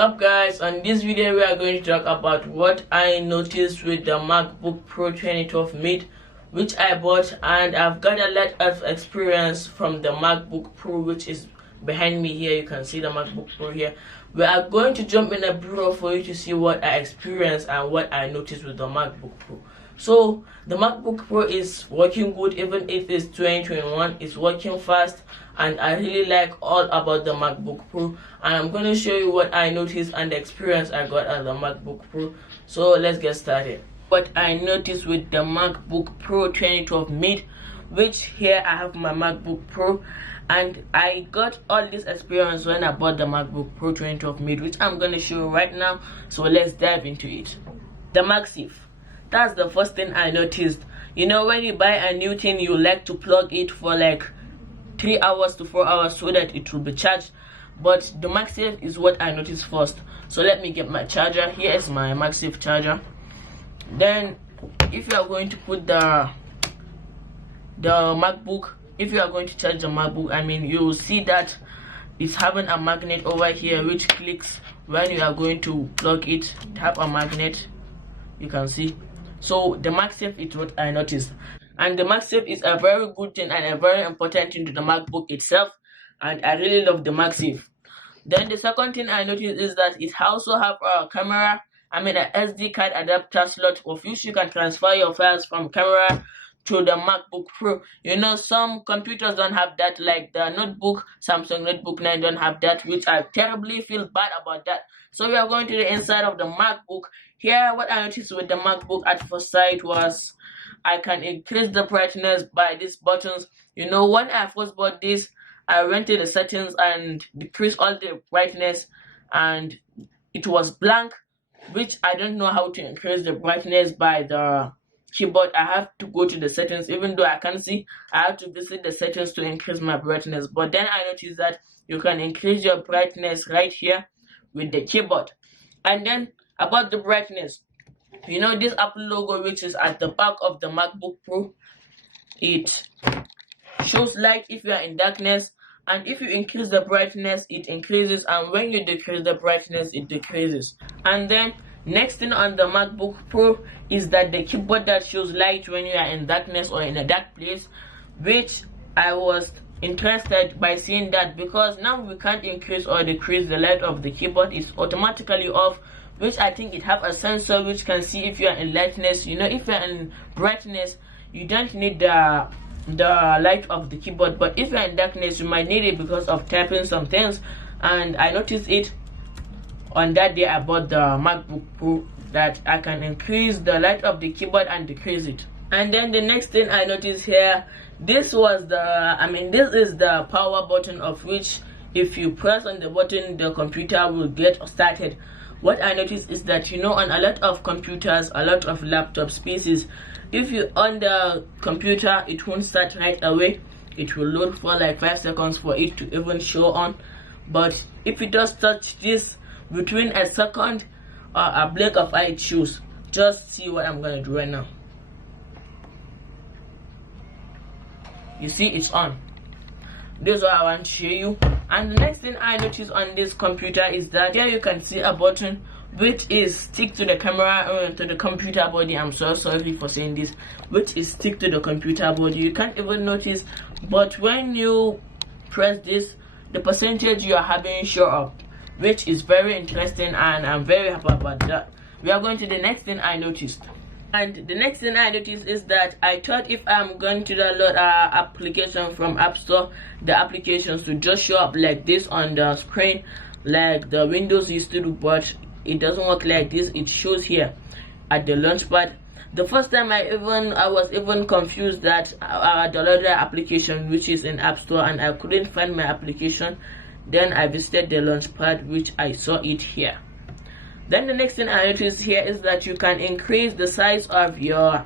Sup guys, on this video we are going to talk about what I noticed with the MacBook Pro 2012 mid, which I bought, and I've got a lot of experience from the MacBook Pro, which is behind me here. You can see the MacBook Pro here. We are going to jump in a bureau for you to see what I experienced and what I noticed with the MacBook Pro. So the MacBook Pro is working good, even if it's 2021. It's working fast, and I really like all about the MacBook Pro, and I'm going to show you what I noticed and the experience I got at the MacBook Pro. So let's get started. What I noticed with the MacBook Pro 2012 mid, which here I have my MacBook Pro, and I got all this experience when I bought the MacBook Pro 2012 mid, which I'm going to show you right now. So let's dive into it. The MagSafe. That's the first thing I noticed. You know, when you buy a new thing, you like to plug it for like 3 hours to 4 hours so that it will be charged. But the MagSafe is what I noticed first. So let me get my charger. Here is my MagSafe charger. Then if you are going to put the MacBook, if you are going to charge the MacBook, I mean, you will see that it's having a magnet over here which clicks when you are going to plug it. Tap a magnet, you can see. So the MagSafe is what I noticed, and the MagSafe is a very good thing and a very important thing to the MacBook itself, and I really love the MagSafe. Then the second thing I noticed is that it also have a camera, I mean an SD card adapter slot of which you can transfer your files from camera to the MacBook Pro. You know, some computers don't have that, like the notebook, Samsung Notebook 9 don't have that, which I terribly feel bad about that. So we are going to the inside of the MacBook. Here, what I noticed with the MacBook at first sight was I can increase the brightness by these buttons. You know, when I first bought this, I went to the settings and decreased all the brightness, and it was blank, which I don't know how to increase the brightness by the keyboard. I have to go to the settings. Even though I can see, I have to visit the settings to increase my brightness. But then I noticed that you can increase your brightness right here with the keyboard. And then about the brightness, you know, this Apple logo which is at the back of the MacBook Pro, it shows light if you are in darkness, and if you increase the brightness it increases, and when you decrease the brightness it decreases. And then next thing on the MacBook Pro is that the keyboard that shows light when you are in darkness or in a dark place, which I was interested by seeing that, because now we can't increase or decrease the light of the keyboard. It's automatically off, which I think it have a sensor which can see if you are in lightness. You know, if you are in brightness you don't need the light of the keyboard, but if you are in darkness you might need it because of typing some things. And I noticed it on that day I bought the MacBook Pro, that I can increase the light of the keyboard and decrease it. And then the next thing I noticed here, this is the power button, of which if you press on the button the computer will get started. What I noticed is that, you know, on a lot of computers, a lot of laptop spaces, if you on the computer it won't start right away. It will load for like 5 seconds for it to even show on. But if you just touch this, between a second or a blink of eye it shows. Just see what I'm gonna do right now. You see, it's on. This is what I want to show you. And the next thing I noticed on this computer is that here you can see a button which is stick to the camera, to the computer body. I'm so sorry for saying this, which is stick to the computer body. You can't even notice, but when you press this, the percentage you are having show up, which is very interesting, and I'm very happy about that. We are going to the next thing I noticed. And the next thing I noticed is that I thought if I'm going to download an application from App Store, the applications will just show up like this on the screen, like the Windows used to do, but it doesn't work like this. It shows here at the launch pad. The first time I was even confused that I downloaded an application which is in App Store and I couldn't find my application. Then I visited the launch pad, which I saw it here. Then the next thing I noticed here is that you can increase the size of your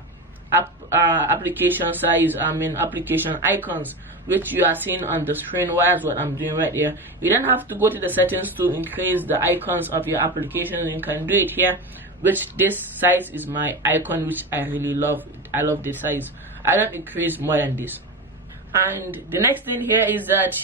application size, application icons, which you are seeing on the screen. That's what I'm doing right here. You don't have to go to the settings to increase the icons of your application. You can do it here, which this size is my icon, which I really love. I love this size. I don't increase more than this. And the next thing here is that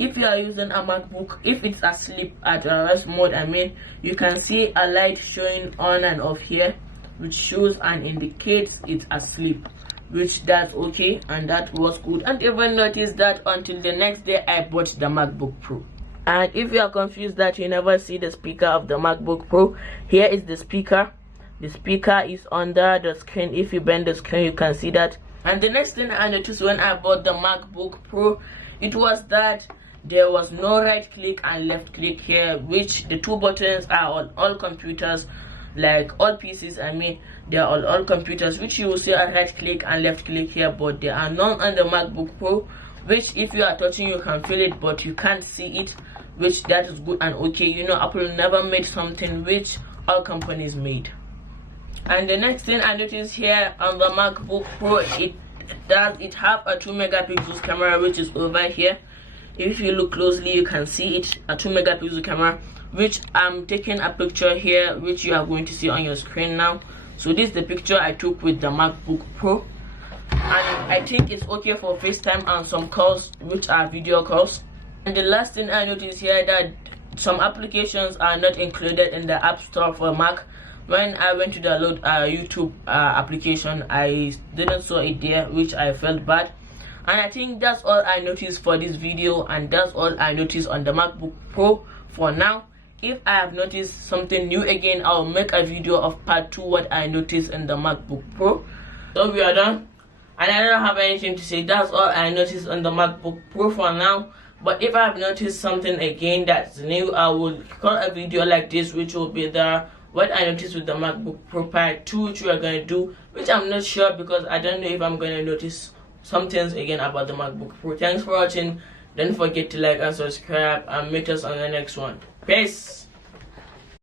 if you are using a MacBook, if it's asleep at rest mode, I mean, you can see a light showing on and off here, which shows and indicates it's asleep, which that's okay, and that was good. And even noticed that until the next day I bought the MacBook Pro. And if you are confused that you never see the speaker of the MacBook Pro, here is the speaker. The speaker is under the screen. If you bend the screen, you can see that. And the next thing I noticed when I bought the MacBook Pro, it was that there was no right click and left click here, which the two buttons are on all computers, like all PCs. I mean, they are on all computers, which you will see a right click and left click here, but they are none on the MacBook Pro, which if you are touching you can feel it but you can't see it, which that is good and okay. You know, Apple never made something which all companies made. And the next thing I noticed here on the MacBook Pro, it have a 2 megapixels camera, which is over here. If you look closely, you can see it, a 2 megapixel camera, which I'm taking a picture here, which you are going to see on your screen now. So this is the picture I took with the MacBook Pro, and I think it's okay for FaceTime and some calls, which are video calls. And the last thing I noticed here, that some applications are not included in the App Store for Mac. When I went to download a YouTube application, I didn't saw it there, which I felt bad. And I think that's all I noticed for this video, and that's all I noticed on the MacBook Pro for now. If I have noticed something new again, I'll make a video of part 2 what I noticed in the MacBook Pro. So we are done, and I don't have anything to say. That's all I noticed on the MacBook Pro for now. But if I have noticed something again that's new, I will call a video like this, which will be the what I noticed with the MacBook Pro part 2, which we are going to do, which I'm not sure because I don't know if I'm going to notice some things again about the MacBook Pro. Thanks for watching. Don't forget to like and subscribe, and meet us on the next one. Peace.